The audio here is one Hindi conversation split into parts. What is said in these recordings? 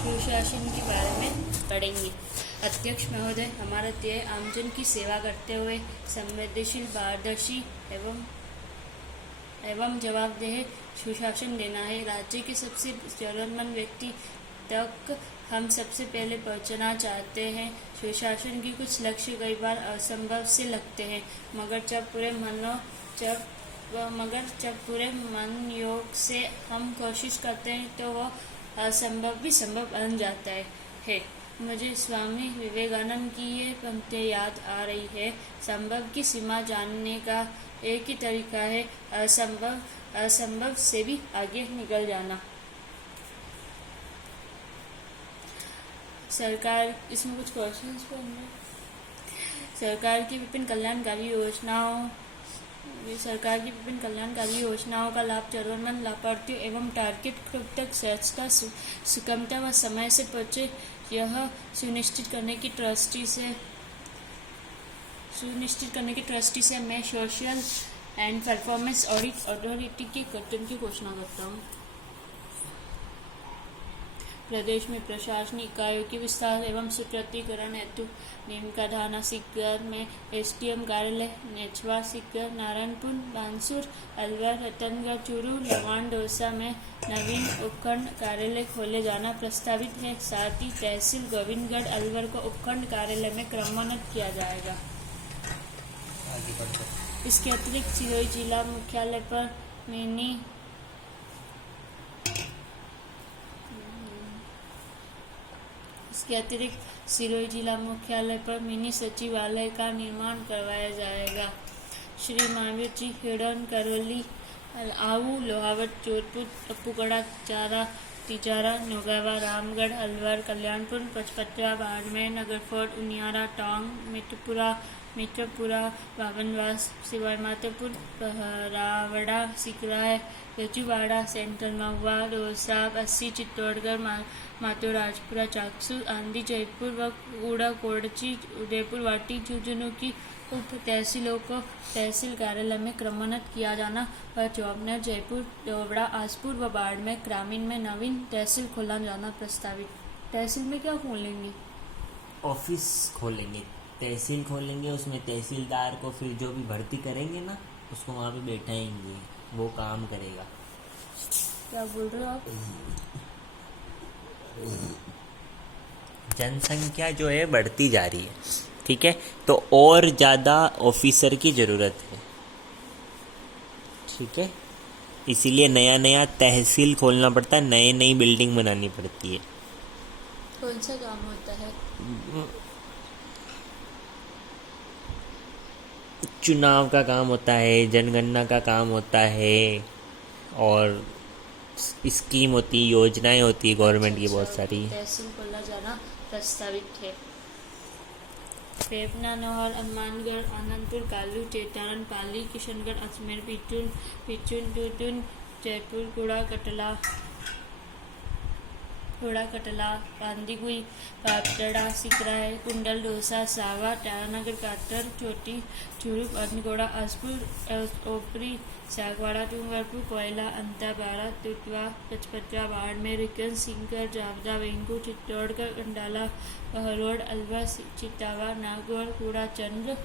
सुशासन के बारे में पढ़ेंगे। अध्यक्ष महोदय, हमारा ध्येय आमजन की सेवा करते हुए संवेदनशील, पारदर्शी एवं जवाबदेह सुशासन देना है। राज्य के सबसे जरूरतमंद व्यक्ति तक हम सबसे पहले पहुंचना चाहते हैं। सुशासन की कुछ लक्ष्य कई बार असंभव से लगते हैं, मगर जब पूरे मन योग से हम कोशिश करते हैं तो वह असंभव भी संभव बन जाता है। मुझे स्वामी विवेकानंद की ये पंक्तियाँ याद आ रही है। संभव की सीमा जानने का एक ही तरीका है, असंभव से भी आगे निकल जाना। सरकार, इसमें कुछ क्वेश्चंस पढ़ना। सरकार की विभिन्न कल्याणकारी योजनाओं का लाभ जरूरतमंद लाभार्थियों एवं टारगेट ग्रुप तक सहज का सुगमता व समय से पहुंचे, यह सुनिश्चित करने की दृष्टि से मैं social and performance audit authority के गठन की घोषणा करता हूँ। प्रदेश में प्रशासनिक इकाइयों के विस्तार एवं सुदृढ़ीकरण हेतु नीमकाथाना सीकर में एसडीएम कार्यालय, नेचवा सीकर, नारायणपुर, बांसुर, अलवर, रतनगढ़, चूरू, लवान, दौसा में नवीन उपखंड कार्यालय खोले जाना प्रस्तावित है। साथ ही तहसील गोविंदगढ़, अलवर को उपखंड कार्यालय में क्रमोन्नत किया जाएगा। इसके अतिरिक्त सिरोही जिला मुख्यालय पर मिनी सचिवालय का निर्माण करवाया जाएगा। श्री महावीर जी, हिडन, करौली, आऊ, लोहावट, जोधपुर, टप्पूगढ़, चारा, तिजारा, नौगावा, रामगढ़, अलवर, कल्याणपुर, पचपत्रा, बाड़मेर, नगरफोर्ट, उनियारा, टोंक, मित्रपुरा, बाबनवास, सिवाई माधोपुर, बहरावड़ा, सिकराय, रजुवाड़ा, सेंट्रल महुआ, दौसा, अस्सी, चित्तौड़गढ़, मातो, राजपुरा, चाकसू, आंधी, जयपुर व कूड़ा कोडची, उदयपुर, वाटी, झुंझुनू की उप तहसीलों को तहसील कार्यालय में क्रमोन्नत किया जाना व चौबनेर, जयपुर, डोबरा, आसपुर व बाड़मेर ग्रामीण में नवीन तहसील खोला जाना प्रस्तावित। तहसील में क्या खोलेंगे? ऑफिस खोलेंगे, तहसील खोलेंगे। उसमें तहसीलदार को फिर जो भी भर्ती करेंगे ना, उसको वहाँ पे बैठाएंगे, वो काम करेगा। क्या बोल रहे हो आप? जनसंख्या जो है बढ़ती जा रही है, ठीक है, तो और ज़्यादा ऑफिसर की ज़रूरत है, ठीक है। इसीलिए नया तहसील खोलना पड़ता है, नई बिल्डिंग बनानी पड़ती है। कौन सा काम होता है? चुनाव का काम होता है, जनगणना का काम होता है, और स्कीम होती, योजनाएं होती है गवर्नमेंट की बहुत सारी। तहसील खोला जाना प्रस्तावित है। पेपना, नौहर, हनुमानगढ़, आनंदपुर, कालू, चेतारन, पाली, किशनगढ़, अजमेर, पिचुन, टूटुन, जयपुर, कूड़ा कटला, बांदीकुई, पापतड़ा, सिकराय, कुंडल, डोसा, सावा, टारानगर, काटर, चोटी, चूरू, अनगोड़ा, आसपुर, ओपरी, सागवाड़ा, डूंगरपुर, कोयला, अंताबाड़ा, तुटवा, पचपत्रा, बाड़मेर, रिकन, सिंकर, जावदा, वेंगू, चित्तौड़गढ़, कंडाला, बहरोड, अलवर, चितावा, नागौर, कूड़ाचंद,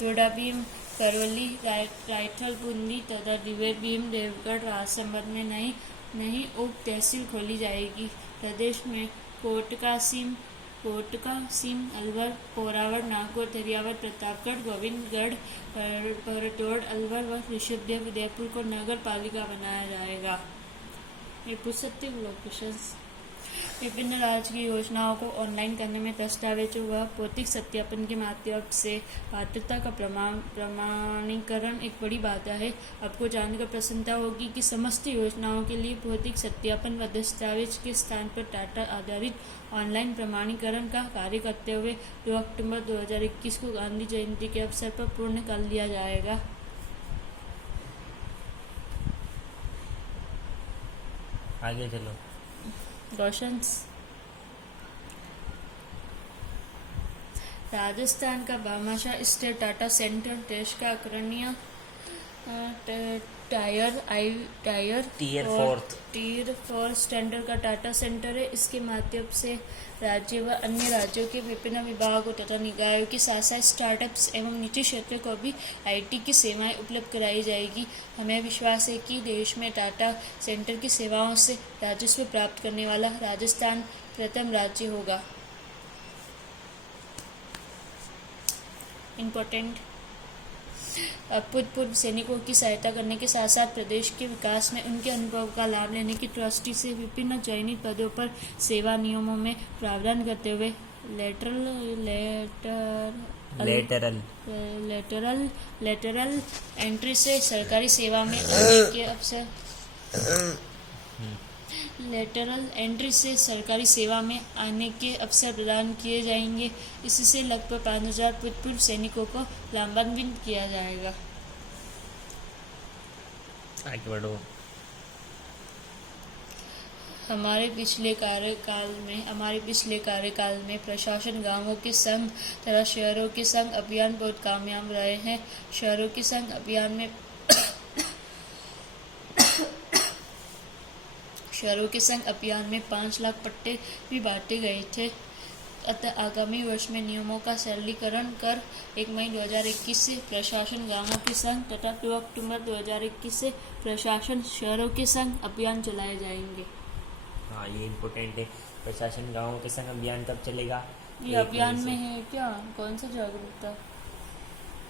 जोड़ाभीम, करौली, रायठल, बूंदी तथा दिवे भीम, देवगढ़, राजसमंद में नई उप तहसील खोली जाएगी। प्रदेश में कोटका सीम, अलवर, पोरावड़, नागौर, दरियावद, प्रतापगढ़, गोविंदगढ़, परतोड़, अलवर व ऋषभदेव, उदयपुर को नगर पालिका बनाया जाएगा। ये पूछ सकते हो लोकेशन। विभिन्न राज्य की योजनाओं को ऑनलाइन करने में दस्तावेजों व भौतिक सत्यापन के माध्यम से पात्रता का प्रमाणीकरण एक बड़ी बाधा है। आपको जानकर प्रसन्नता होगी कि समस्त योजनाओं के लिए भौतिक सत्यापन व दस्तावेज के स्थान पर डाटा आधारित ऑनलाइन प्रमाणीकरण का कार्य करते हुए 2 अक्टूबर 2021 को गांधी जयंती के अवसर पर पूर्ण कर लिया जाएगा। आगे चलो। क्वेश्चंस। राजस्थान का भामाशाह स्टेट डाटा सेंटर देश का अग्रणी टायर टीयर और फोर्थ टीयर 4 स्टैंडर्ड का डाटा सेंटर है। इसके माध्यम से राज्य व अन्य राज्यों के विभिन्न विभागों तथा निकायों के साथ साथ स्टार्टअप्स एवं निजी क्षेत्र को भी आईटी की सेवाएं उपलब्ध कराई जाएगी। हमें विश्वास है कि देश में डाटा सेंटर की सेवाओं से राजस्व प्राप्त करने वाला राजस्थान प्रथम राज्य होगा। इम्पोर्टेंट भूतपूर्व सैनिकों की सहायता करने के साथ साथ प्रदेश के विकास में उनके अनुभव का लाभ लेने की दृष्टि से विभिन्न चयनित पदों पर सेवा नियमों में प्रावधान करते हुए लेटरल एंट्री से सरकारी सेवा में आने के अवसर प्रदान किए जाएंगे। इससे लगभग 5000 भूतपूर्व सैनिकों को लाभान्वित किया जाएगा। आगे बढ़ो। हमारे पिछले कार्यकाल में प्रशासन गांवों के संग तथा शहरों के संग अभियान बहुत कामयाब रहे हैं। शहरों के संग अभियान में 5 लाख पट्टे भी बांटे गए थे। अतः आगामी वर्ष में नियमों का सरलीकरण कर 1 मई 2021 से प्रशासन गांवों के संग तथा 2 अक्टूबर 2021 से प्रशासन शहरों के संग अभियान चलाए जाएंगे। हाँ, ये इम्पोर्टेंट है। प्रशासन गांवों के संग अभियान कब चलेगा? ये अभियान में है क्या? कौन सा जागरूकता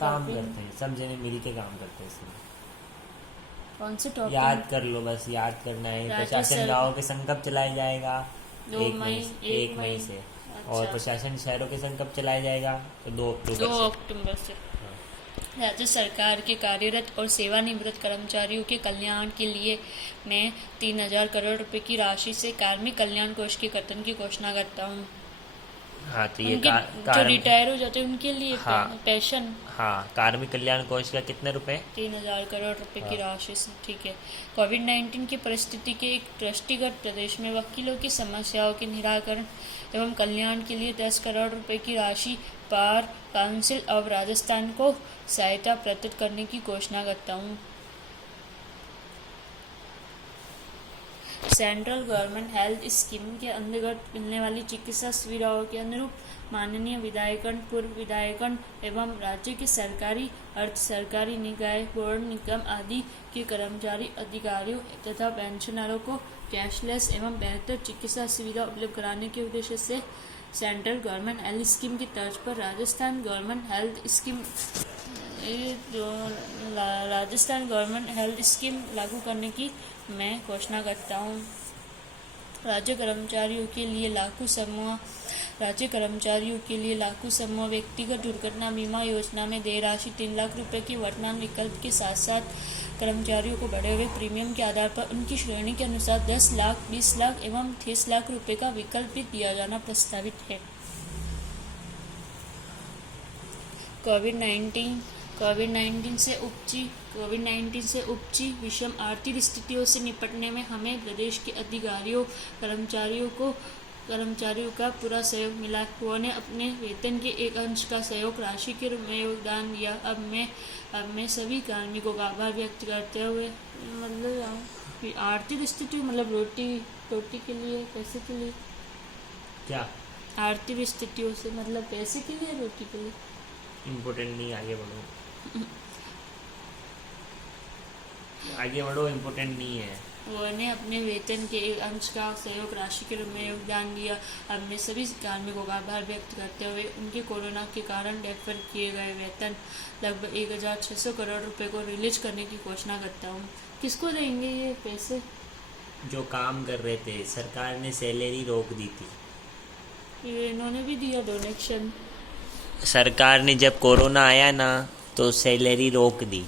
काम करते हैं, सब जने मिल के काम करते हैं इसमें। कौन से टॉपिक याद कर लो, बस याद करना है। प्रशासन गांवों के संग कब चलाया जाएगा? 1 मई से। अच्छा। और प्रशासन शहरों के संग कब चलाया जाएगा? तो 2 अक्टूबर से। राज्य सरकार के कार्यरत और सेवानिवृत्त कर्मचारियों के कल्याण के लिए मैं 3000 करोड़ रुपए की राशि से कार्मिक कल्याण कोष के गठन की घोषणा करता हूँ। हाँ, तो ये जो रिटायर हो जाते हैं उनके लिए पेंशन। हाँ, कार्मिक कल्याण कोष का कितने रुपए? 3000 करोड़ रुपए की राशि से। ठीक है। कोविड-19 की परिस्थिति के एक दृष्टिगत प्रदेश में वकीलों की समस्याओं के निराकरण एवं कल्याण के लिए 10 करोड़ रुपए की राशि बार काउंसिल ऑफ राजस्थान को सहायता प्रदान करने की घोषणा करता हूँ। सेंट्रल गवर्नमेंट हेल्थ स्कीम के अंतर्गत मिलने वाली चिकित्सा सुविधाओं के अनुरूप माननीय विधायकगण, पूर्व विधायकगण एवं राज्य के सरकारी, अर्ध सरकारी निकाय, बोर्ड, निगम आदि के कर्मचारी, अधिकारियों तथा पेंशनरों को कैशलेस एवं बेहतर चिकित्सा सुविधा उपलब्ध कराने के उद्देश्य से सेंट्रल गवर्नमेंट हेल्थ स्कीम की तर्ज पर राजस्थान गवर्नमेंट हेल्थ स्कीम लागू करने की मैं घोषणा करता हूँ। राज्य कर्मचारियों के लिए लाखों समूह व्यक्तिगत दुर्घटना बीमा योजना में देय राशि 3 लाख रुपए के वर्तमान विकल्प के साथ साथ कर्मचारियों को बढ़े हुए प्रीमियम के आधार पर उनकी श्रेणी के अनुसार 10 लाख, 20 लाख एवं 30 लाख रुपए का विकल्प भी दिया जाना प्रस्तावित है। कोविड-19 से उपजी विषम आर्थिक स्थितियों से निपटने में हमें प्रदेश के अधिकारियों, कर्मचारियों का पूरा सहयोग मिला। उन्होंने अपने वेतन के एक अंश का सहयोग राशि के रूप में योगदान दिया। अब मैं सभी कार्मिकों का आभार व्यक्त करते हुए आर्थिक स्थिति रोटी के लिए, पैसे के लिए क्या? आर्थिक स्थितियों से पैसे के लिए, रोटी के लिए। इम्पोर्टेंट नहीं, आगे बढ़ो, इम्पोर्टेंट नहीं है। उन्होंने अपने वेतन के एक अंश का सहयोग राशि के रूप में योगदान दिया। अब मैं सभी कार्मिकों का आभार व्यक्त करते हुए उनके कोरोना के कारण डेफर किए गए वेतन लगभग 1600 करोड़ रुपए को रिलीज करने की घोषणा करता हूँ। किसको देंगे ये पैसे? जो काम कर रहे थे, सरकार ने सैलरी रोक दी थी। ये इन्होंने भी दिया डोनेशन। सरकार ने जब कोरोना आया ना तो सैलरी रोक दी।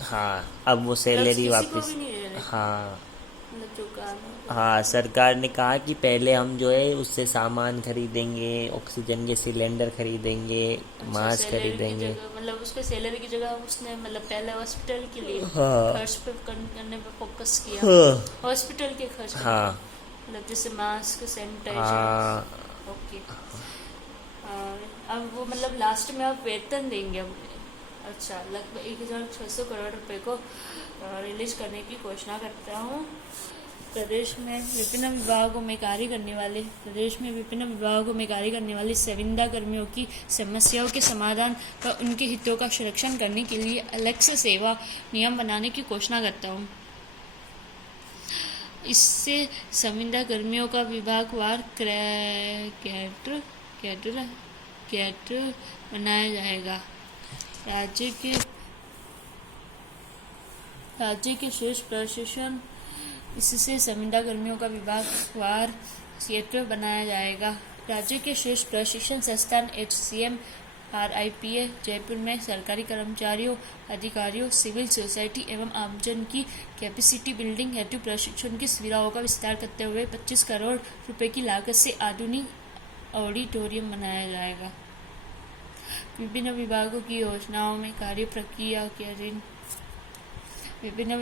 हाँ, अब वो सैलरी वापस। हाँ, सरकार ने कहा कि पहले हम जो है उससे सामान खरीदेंगे, ऑक्सीजन के सिलेंडर खरीदेंगे, मास्क खरीदेंगे। उस पे सैलरी की जगह उसने पहले हॉस्पिटल के लिए खर्च पे करने पे फोकस किया। हॉस्पिटल के खर्च। हाँ, जैसे मास्क, सैनिटाइजर। ओके। अब वो लास्ट में आप वेतन देंगे। अच्छा, लगभग 1600 करोड़ रुपए को रिलीज करने की घोषणा करता हूँ। प्रदेश में विभिन्न विभागों में कार्य करने वाले संविदा कर्मियों की समस्याओं के समाधान व उनके हितों का संरक्षण करने के लिए अलग से सेवा नियम बनाने की घोषणा करता हूँ। इससे संविदा कर्मियों का विभागवार कैडर बनाया जाएगा। राज्य के शीर्ष प्रशासन इससे संविदा कर्मियों का विभागवार क्षेत्र बनाया जाएगा। राज्य के शीर्ष प्रशिक्षण संस्थान HCM RIPA जयपुर में सरकारी कर्मचारियों, अधिकारियों, सिविल सोसाइटी एवं आमजन की कैपेसिटी बिल्डिंग हेतु प्रशिक्षण की सुविधाओं का विस्तार करते हुए 25 करोड़ रुपए की लागत से आधुनिक ऑडिटोरियम बनाया जाएगा। विभिन्न विभागों की योजनाओं में कार्य प्रक्रिया के अधीन विभिन्न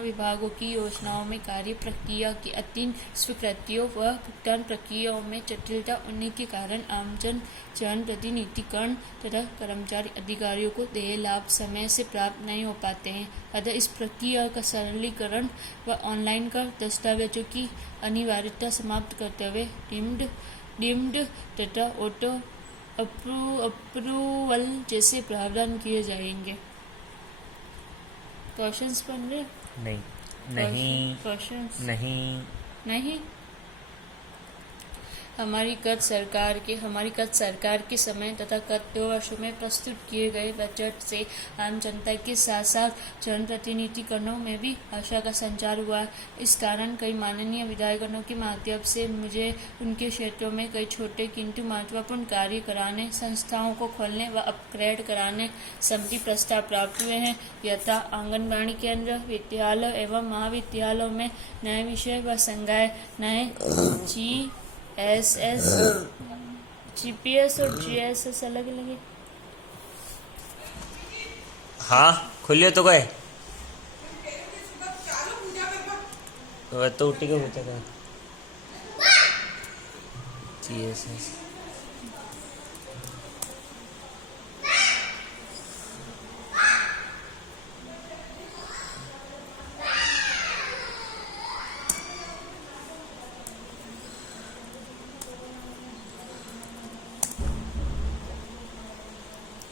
विभागों की योजनाओं में कार्य प्रक्रिया की अधीन स्वीकृतियों व भुगतान प्रक्रियाओं में जटिलता होने के कारण आमजन जनप्रतिनिधिगण तथा कर्मचारी अधिकारियों को देय लाभ समय से प्राप्त नहीं हो पाते हैं। अतः इस प्रक्रिया का सरलीकरण व ऑनलाइन कर दस्तावेजों की अनिवार्यता समाप्त करते हुए डीम्ड तथा ऑटो अप्रूवल जैसे प्रावधान किए जाएंगे। क्वेश्चंस बन रहे? नहीं। हमारी गत सरकार के समय तथा गत 2 वर्षों में प्रस्तुत किए गए बजट से आम जनता के साथ साथ जनप्रतिनिधिगणों में भी आशा का संचार हुआ। इस कारण कई माननीय विधायकगणों के माध्यम से मुझे उनके क्षेत्रों में कई छोटे किंतु महत्वपूर्ण कार्य कराने, संस्थाओं को खोलने व अपग्रेड कराने संबंधी प्रस्ताव प्राप्त हुए हैं। यथा आंगनबाड़ी केंद्र, विद्यालय एवं महाविद्यालयों में नए विषय व संकाय, नए GPS और GSS अलग अलग है। हाँ खुलियो तो गए तो उठी के पूछा था GSS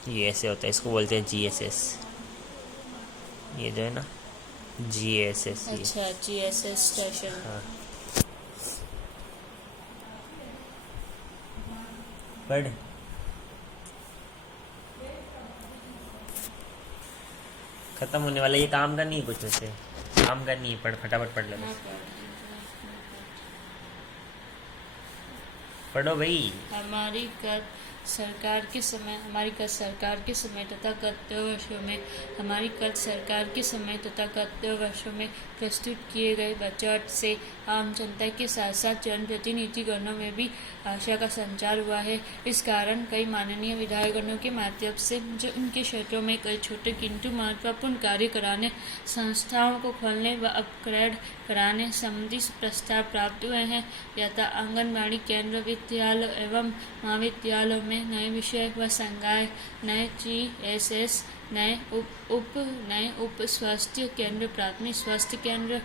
ये ऐसे होता है, इसको बोलते हैं GSS। ये जो है ना GSS। अच्छा, GSS स्टेशन। हाँ पढ़ खत्म होने वाला, ये काम करनी है कुछ वैसे काम करनी है, पढ़ फटाफट पढ़ ले, पढ़ो भाई। हमारी गत सरकार के समय तथा गत 2 वर्षों में प्रस्तुत किए गए बजट से आम जनता के साथ साथ जनप्रतिनिधिगणों में भी आशा का संचार हुआ है। इस कारण कई माननीय विधायकगणों के माध्यम से मुझे उनके क्षेत्रों में कई छोटे किंतु महत्वपूर्ण कार्य कराने, संस्थाओं को खोलने व अपग्रेड कराने संबंधी प्रस्ताव प्राप्त हुए हैं। यथा आंगनबाड़ी केंद्र, विद्यालय एवं महाविद्यालयों में नए विषय व संकाय, नए GSS, नए उप स्वास्थ्य केंद्र, प्राथमिक स्वास्थ्य केंद्र,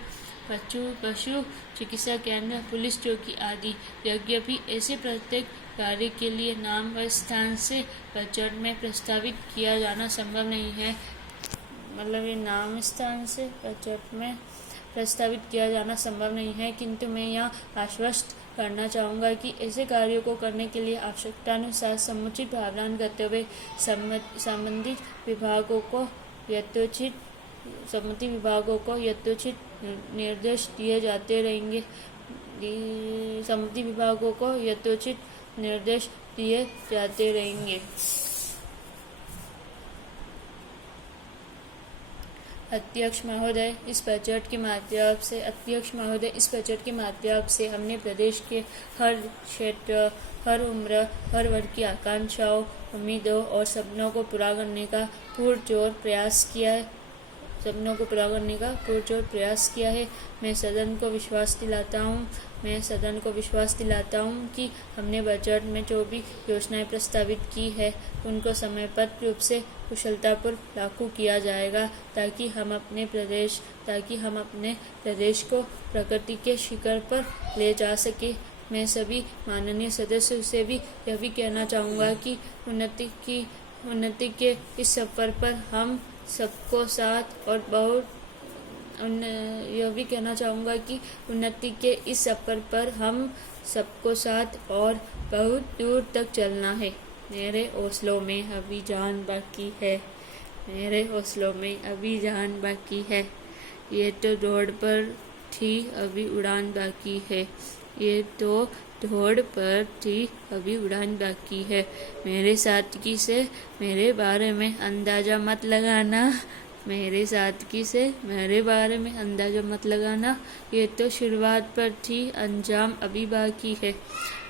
पशु चिकित्सा केंद्र, पुलिस चौकी आदि। यद्यपि ऐसे प्रत्येक कार्य के लिए नाम व स्थान से बजट में प्रस्तावित किया जाना संभव नहीं है। मतलब ये नाम स्थान से बजट में प्रस्तावित किया जाना संभव नहीं है, किंतु मैं यह आश्वस्त करना चाहूँगा कि ऐसे कार्यों को करने के लिए आवश्यकतानुसार समुचित प्रावधान करते हुए संबंधित विभागों को यथोचित निर्देश दिए जाते रहेंगे। अध्यक्ष महोदय, इस बजट के माध्यम से हमने प्रदेश के हर क्षेत्र, हर उम्र, हर वर्ग की आकांक्षाओं, उम्मीदों और सपनों को पूरा करने का पुरजोर प्रयास किया है। सपनों को पूरा करने का पुरजोर प्रयास किया है। मैं सदन को विश्वास दिलाता हूँ कि हमने बजट में जो भी योजनाएं प्रस्तावित की है उनको समयबद्ध रूप से कुशलतापूर्वक लागू किया जाएगा ताकि हम अपने प्रदेश को प्रगति के शिखर पर ले जा सके। मैं सभी माननीय सदस्यों से भी यह भी कहना चाहूँगा कि उन्नति के इस सफर पर हम सबको साथ और बहुत दूर तक चलना है। मेरे हौसलों में अभी जान बाकी है। ये तो दौड़ पर थी, अभी उड़ान बाकी है। मेरे सादगी से मेरे बारे में अंदाजा मत लगाना। ये तो शुरुआत पर थी, अंजाम अभी बाकी है।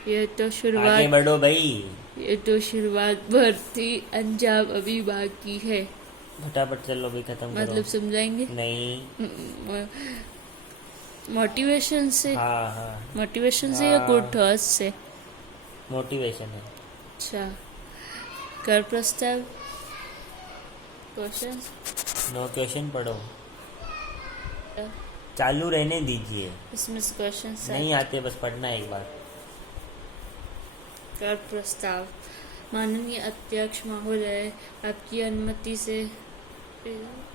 आगे बढ़ो भाई। ये तो शुरुआत पर थी, अंजाम अभी बाकी है। फटाफट चलो भी, खत्म करो। मतलब समझाएंगे? नहीं, मोटिवेशन से। हाँ मोटिवेशन से या गुड थॉट्स से? मोटिवेशन है। अच्छा, कर प्रस्ताव। क्वेश्चन? नो क्वेश्चन पढ़ो, चालू रहने दीजिए। इसमें से क्वेश्चन नहीं आते, बस पढ़ना एक बार। कर प्रस्ताव। माननीय अध्यक्ष महोदय, आपकी अनुमति से